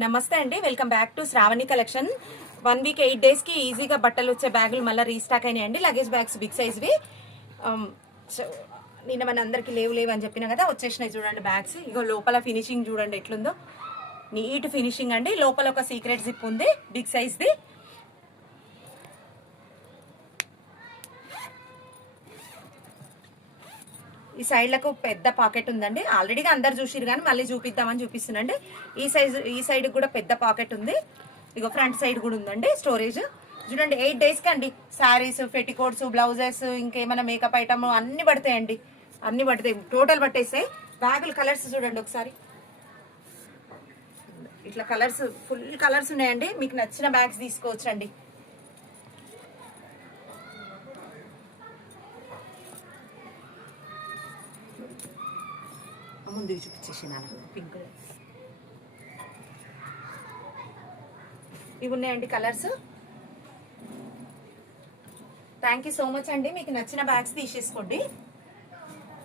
నమస్తే అండి, welcome back to Shravani collection. 1 week 8 days కి ఈజీగా బట్టలు వచ్చే బ్యాగులు మళ్ళీ రీస్టాక్ అయినాయండి. లగేజ్ బ్యాగ్స్ బిగ్ సైజ్వి. సో నిన్న మన అందరికి లేవు అని చెప్పినా కదా, వచ్చేసినాయి చూడండి బ్యాగ్స్. ఇగో లోపల ఫినిషింగ్ చూడండి ఎట్లుందో, నీట్ ఫినిషింగ్ అండి. లోపల ఒక సీక్రెట్ జిప్ ఉంది బిగ్ సైజ్ది. ఈ సైడ్లకు పెద్ద పాకెట్ ఉందండి. ఆల్రెడీగా అందరు చూసిరు కానీ మళ్ళీ చూపిద్దామని చూపిస్తున్నాండి. ఈ సైడ్ కూడా పెద్ద పాకెట్ ఉంది. ఇగో ఫ్రంట్ సైడ్ కూడా ఉందండి స్టోరేజ్. చూడండి 8 daysకి అండి. శారీస్, పెట్టికోట్స్, బ్లౌజెస్, ఇంకేమైనా మేకప్ ఐటమ్ అన్ని పడతాయండి. అన్ని పడతాయి, టోటల్ పట్టేస్తాయి. బ్యాగులు కలర్స్ చూడండి ఒకసారి. ఇట్లా కలర్స్, ఫుల్ కలర్స్ ఉన్నాయండి. మీకు నచ్చిన బ్యాగ్స్ తీసుకోవచ్చండి. ముందు చూపించేసిన పింక్ ఇవి ఉన్నాయండి colours. Thank you so much అండి. మీకు నచ్చిన బ్యాగ్స్ తీసేసుకోండి.